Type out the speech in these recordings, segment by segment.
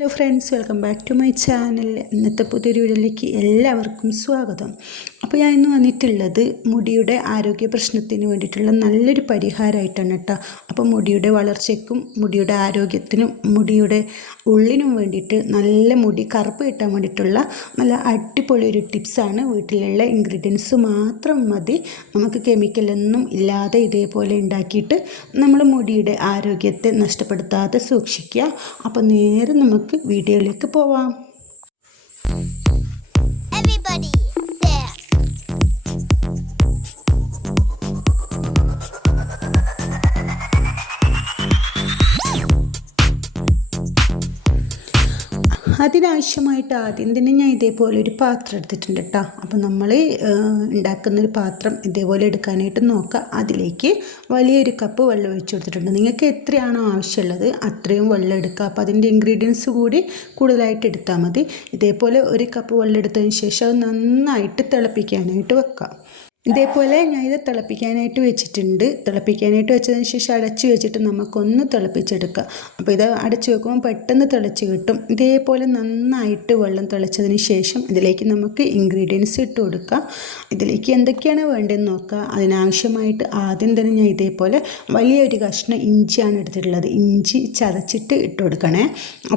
Hello friends welcome back to my channel ഇന്നത്തെ പുതിയൊരു വീഡിയോയിലേക്ക് എല്ലാവർക്കും സ്വാഗതം. അപ്പോൾ ഞാൻ ഇന്ന് വന്നിട്ടുള്ളത് മുടിയുടെ ആരോഗ്യ പ്രശ്നത്തിന് വേണ്ടിയിട്ടുള്ള നല്ലൊരു പരിഹാരമായിട്ടാണ് കേട്ടോ. അപ്പോൾ മുടിയുടെ വളർച്ചയ്ക്കും മുടിയുടെ ആരോഗ്യത്തിനും മുടിയുടെ ഉള്ളിനും വേണ്ടിയിട്ട് നല്ല മുടി കറുപ്പ് കിട്ടാൻ വേണ്ടിയിട്ടുള്ള നല്ല അടിപൊളി ഒരു ടിപ്സാണ് വീട്ടിലുള്ള ഇൻഗ്രീഡിയൻസ് മാത്രം മതി. നമുക്ക് കെമിക്കലൊന്നും ഇല്ലാതെ ഇതേപോലെ ഉണ്ടാക്കിയിട്ട് നമ്മൾ മുടിയുടെ ആരോഗ്യത്തെ നഷ്ടപ്പെടുത്താതെ സൂക്ഷിക്കുക. അപ്പോൾ നേരെ നമുക്ക് വീഡിയോയിലേക്ക് പോവാം. അതിനാവശ്യമായിട്ട് ആദ്യം തന്നെ ഞാൻ ഇതേപോലെ ഒരു പാത്രം എടുത്തിട്ടുണ്ട് കേട്ടോ അപ്പോൾ നമ്മൾ ഉണ്ടാക്കുന്നൊരു പാത്രം ഇതേപോലെ എടുക്കാനായിട്ട് നോക്കുക അതിലേക്ക് വലിയൊരു കപ്പ് വെള്ളം ഒഴിച്ചു കൊടുത്തിട്ടുണ്ട്. നിങ്ങൾക്ക് എത്രയാണോ ആവശ്യമുള്ളത് അത്രയും വെള്ളം എടുക്കുക. അപ്പോൾ അതിന്റെ ഇൻഗ്രീഡിയൻസ് കൂടി കൂടുതലായിട്ട് എടുത്താൽ മതി. ഇതേപോലെ ഒരു കപ്പ് വെള്ളം എടുത്തതിന് ശേഷം അത് നന്നായിട്ട് തിളപ്പിക്കാനായിട്ട് വെക്കാം. ഇതേപോലെ ഞാൻ ഇത് തിളപ്പിക്കാനായിട്ട് വെച്ചിട്ടുണ്ട്. തിളപ്പിക്കാനായിട്ട് വെച്ചതിന് ശേഷം അടച്ചു വെച്ചിട്ട് നമുക്കൊന്ന് തിളപ്പിച്ചെടുക്കാം. അപ്പോൾ ഇത് അടച്ചു വെക്കുമ്പോൾ പെട്ടെന്ന് തിളച്ച് കിട്ടും. ഇതേപോലെ നന്നായിട്ട് വെള്ളം തിളച്ചതിന് ശേഷം ഇതിലേക്ക് നമുക്ക് ഇൻഗ്രീഡിയൻസ് ഇട്ട് കൊടുക്കാം. ഇതിലേക്ക് എന്തൊക്കെയാണ് വേണ്ടതെന്ന് നോക്കുക അതിനാവശ്യമായിട്ട് ആദ്യം തന്നെ ഞാൻ ഇതേപോലെ വലിയൊരു കഷ്ണം ഇഞ്ചിയാണ് എടുത്തിട്ടുള്ളത്. ഇഞ്ചി ചതച്ചിട്ട് ഇട്ട് കൊടുക്കണേ.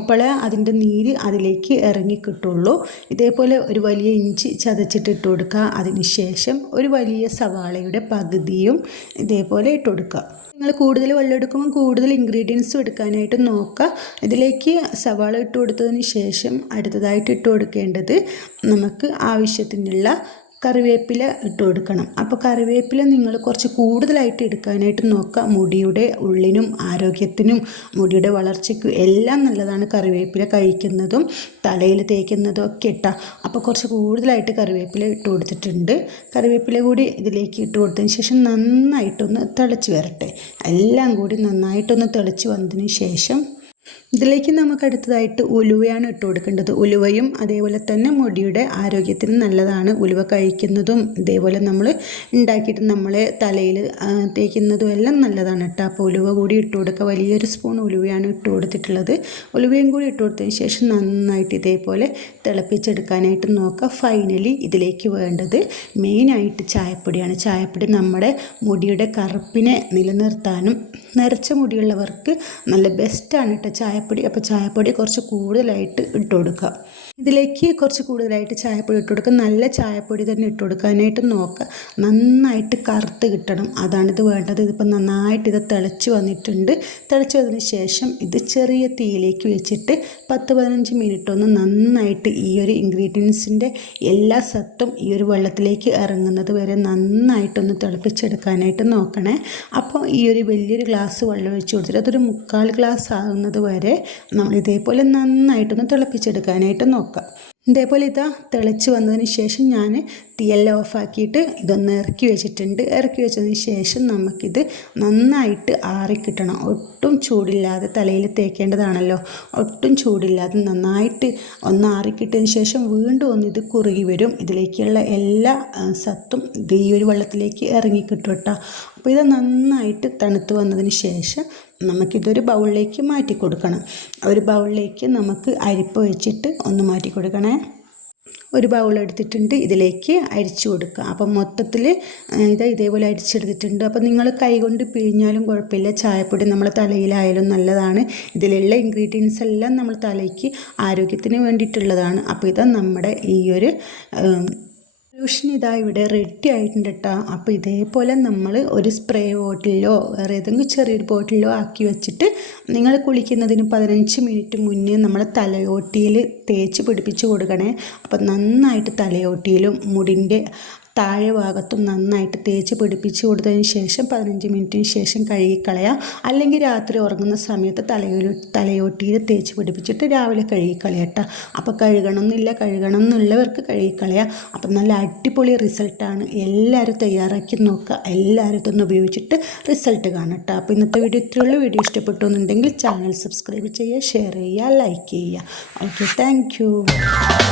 അപ്പോൾ അതിന്റെ നീര് അതിലേക്ക് ഇറങ്ങി കിട്ടുള്ളൂ. ഇതേപോലെ ഒരു വലിയ ഇഞ്ചി ചതച്ചിട്ട് ഇട്ട് കൊടുക്കുക അതിന് ശേഷം ഒരു വലിയ സവാളയുടെ പകുതിയും ഇതേപോലെ ഇട്ടുകൊടുക്കുക നിങ്ങൾ കൂടുതൽ വെള്ളം എടുക്കുമ്പോൾ കൂടുതൽ ഇൻഗ്രീഡിയൻസും എടുക്കാനായിട്ട് നോക്കുക. ഇതിലേക്ക് സവാള ഇട്ട് കൊടുത്തതിന് ശേഷം അടുത്തതായിട്ട് ഇട്ട് കൊടുക്കേണ്ടത് നമുക്ക് ആവശ്യത്തിനുള്ള കറിവേപ്പില ഇട്ട് കൊടുക്കണം. അപ്പോൾ കറിവേപ്പില നിങ്ങൾ കുറച്ച് കൂടുതലായിട്ട് എടുക്കാനായിട്ട് നോക്കുക. മുടിയുടെ ഉള്ളിനും ആരോഗ്യത്തിനും മുടിയുടെ വളർച്ചയ്ക്കും എല്ലാം നല്ലതാണ് കറിവേപ്പില കഴിക്കുന്നതും തലയിൽ തേക്കുന്നതും ഒക്കെ ഇട്ടാൽ അപ്പോൾ കുറച്ച് കൂടുതലായിട്ട് കറിവേപ്പില ഇട്ട് കൊടുത്തിട്ടുണ്ട്. കറിവേപ്പില കൂടി ഇതിലേക്ക് ഇട്ട് കൊടുത്തതിന് ശേഷം നന്നായിട്ടൊന്ന് തിളച്ച് വരട്ടെ. എല്ലാം കൂടി നന്നായിട്ടൊന്ന് തിളച്ച് വന്നതിന് ശേഷം ഇതിലേക്ക് നമുക്ക് അടുത്തതായിട്ട് ഉലുവയാണ് ഇട്ട് കൊടുക്കേണ്ടത്. ഉലുവയും അതേപോലെ തന്നെ മുടിയുടെ ആരോഗ്യത്തിന് നല്ലതാണ്. ഉലുവ കഴിക്കുന്നതും ഇതേപോലെ നമ്മൾ ഉണ്ടാക്കിയിട്ട് നമ്മൾ തലയിൽ തേക്കുന്നതും എല്ലാം നല്ലതാണ് കേട്ടോ. അപ്പോൾ ഉലുവ കൂടി ഇട്ട് കൊടുക്കുക. വലിയൊരു സ്പൂൺ ഉലുവയാണ് ഇട്ട് കൊടുത്തിട്ടുള്ളത്. ഉലുവയും കൂടി ഇട്ട് കൊടുത്തതിന് ശേഷം നന്നായിട്ട് ഇതേപോലെ തിളപ്പിച്ചെടുക്കാനായിട്ട് നോക്കുക. ഫൈനലി ഇതിലേക്ക് വേണ്ടത് മെയിനായിട്ട് ചായപ്പൊടിയാണ്. ചായപ്പൊടി നമ്മുടെ മുടിയുടെ കറുപ്പിനെ നിലനിർത്താനും നരച്ച മുടിയുള്ളവർക്ക് നല്ല ബെസ്റ്റാണ് കേട്ടോ ചായപ്പൊടി. അപ്പോൾ ചായപ്പൊടി കുറച്ച് കൂടുതലായിട്ട് ഇട്ട് കൊടുക്കുക ഇതിലേക്ക് കുറച്ച് കൂടുതലായിട്ട് ചായപ്പൊടി ഇട്ട് കൊടുക്കുക. നല്ല ചായപ്പൊടി തന്നെ ഇട്ട് കൊടുക്കാനായിട്ട് നോക്കുക. നന്നായിട്ട് കറുത്ത് കിട്ടണം. അതാണിത് വേണ്ടത്. ഇതിപ്പോൾ നന്നായിട്ട് ഇത് തിളച്ച് വന്നിട്ടുണ്ട്. തിളച്ച് വന്നതിന് ശേഷം ഇത് ചെറിയ തീയിലേക്ക് വെച്ചിട്ട് പത്ത് പതിനഞ്ച് മിനിറ്റ് ഒന്ന് നന്നായിട്ട് ഈ ഒരു ഇൻഗ്രീഡിയൻസിന്റെ എല്ലാ സത്തും ഈ ഒരു വെള്ളത്തിലേക്ക് ഇറങ്ങുന്നത് വരെ നന്നായിട്ടൊന്ന് തിളപ്പിച്ചെടുക്കാനായിട്ട് നോക്കണേ. അപ്പോൾ ഈ ഒരു വലിയൊരു ഗ്ലാസ് വെള്ളം ഒഴിച്ച് കൊടുത്തിട്ട് അതൊരു മുക്കാൽ ഗ്ലാസ് ആകുന്നത് വരെ നമ്മൾ ഇതേപോലെ നന്നായിട്ടൊന്ന് തിളപ്പിച്ചെടുക്കാനായിട്ട് നോക്കാം ഇതേപോലെ ഇതാ തിളച്ച് വന്നതിന് ശേഷം ഞാൻ തീയെല്ലാം ഓഫാക്കിയിട്ട് ഇതൊന്ന് ഇറക്കി വെച്ചിട്ടുണ്ട്. ഇറക്കി വെച്ചതിന് ശേഷം നമുക്കിത് നന്നായിട്ട് ആറിക്കിട്ടണം ഒട്ടും ചൂടില്ലാതെ തലയിൽ തേക്കേണ്ടതാണല്ലോ. ഒട്ടും ചൂടില്ലാതെ നന്നായിട്ട് ഒന്ന് ആറിക്കിട്ടതിന് ശേഷം വീണ്ടും ഒന്ന് ഇത് കുറുകി വരും. ഇതിലേക്കുള്ള എല്ലാ സത്തും ഈ ഒരു വെള്ളത്തിലേക്ക് ഇറങ്ങിക്കിട്ടും കേട്ടോ. അപ്പോൾ ഇത് നന്നായിട്ട് തണുത്ത് വന്നതിന് ശേഷം നമുക്കിതൊരു ബൗളിലേക്ക് മാറ്റി കൊടുക്കണം. ഒരു ബൗളിലേക്ക് നമുക്ക് അരിപ്പ് വെച്ചിട്ട് ഒന്ന് മാറ്റി കൊടുക്കണേ. ഒരു ബൗൾ എടുത്തിട്ടുണ്ട് ഇതിലേക്ക് അരിച്ചു കൊടുക്കുക. അപ്പം മൊത്തത്തിൽ ഇത് ഇതേപോലെ അരിച്ചെടുത്തിട്ടുണ്ട്. അപ്പം നിങ്ങൾ കൈകൊണ്ട് പിഴിഞ്ഞാലും കുഴപ്പമില്ല. ചായപ്പൊടി നമ്മൾ തലയിലായാലും നല്ലതാണ്. ഇതിലുള്ള ഇൻഗ്രീഡിയൻസ് എല്ലാം നമ്മൾ തലയ്ക്ക് ആരോഗ്യത്തിന് വേണ്ടിയിട്ടുള്ളതാണ്. അപ്പോൾ ഇത് നമ്മുടെ ഈ ഒരു സൊല്യൂഷൻ ഇതാ ഇവിടെ റെഡി ആയിട്ടുണ്ട് കേട്ടോ അപ്പോൾ ഇതേപോലെ നമ്മൾ ഒരു സ്പ്രേ ബോട്ടിലോ വേറെ ഏതെങ്കിലും ചെറിയൊരു ബോട്ടിലോ ആക്കി വെച്ചിട്ട് നിങ്ങൾ കുളിക്കുന്നതിന് പതിനഞ്ച് മിനിറ്റ് മുന്നേ നമ്മൾ തലയോട്ടിയിൽ തേച്ച് പിടിപ്പിച്ച് കൊടുക്കണേ. അപ്പോൾ നന്നായിട്ട് തലയോട്ടിയിലും മുടിന്റെ താഴെ ഭാഗത്തും നന്നായിട്ട് തേച്ച് പിടിപ്പിച്ച് കൊടുത്തതിന് ശേഷം പതിനഞ്ച് മിനിറ്റിന് ശേഷം കഴുകിക്കളയാം അല്ലെങ്കിൽ രാത്രി ഉറങ്ങുന്ന സമയത്ത് തലയൊരു തലയോട്ടിയിൽ തേച്ച് പിടിപ്പിച്ചിട്ട് രാവിലെ കഴുകിക്കളയട്ടോ അപ്പോൾ കഴുകണം എന്നില്ല കഴുകണം എന്നുള്ളവർക്ക് കഴുകിക്കളയാം അപ്പം നല്ല അടിപൊളി റിസൾട്ടാണ്. എല്ലാവരും തയ്യാറാക്കി നോക്കുക. എല്ലാവരും ഇതൊന്ന് ഉപയോഗിച്ചിട്ട് റിസൾട്ട് കാണട്ടോ അപ്പോൾ ഇന്നത്തെ വീഡിയോ ഇത്രയുള്ള. വീഡിയോ ഇഷ്ടപ്പെട്ടു എന്നുണ്ടെങ്കിൽ ചാനൽ സബ്സ്ക്രൈബ് ചെയ്യുക ഷെയർ ചെയ്യുക ലൈക്ക് ചെയ്യുക. Okay thank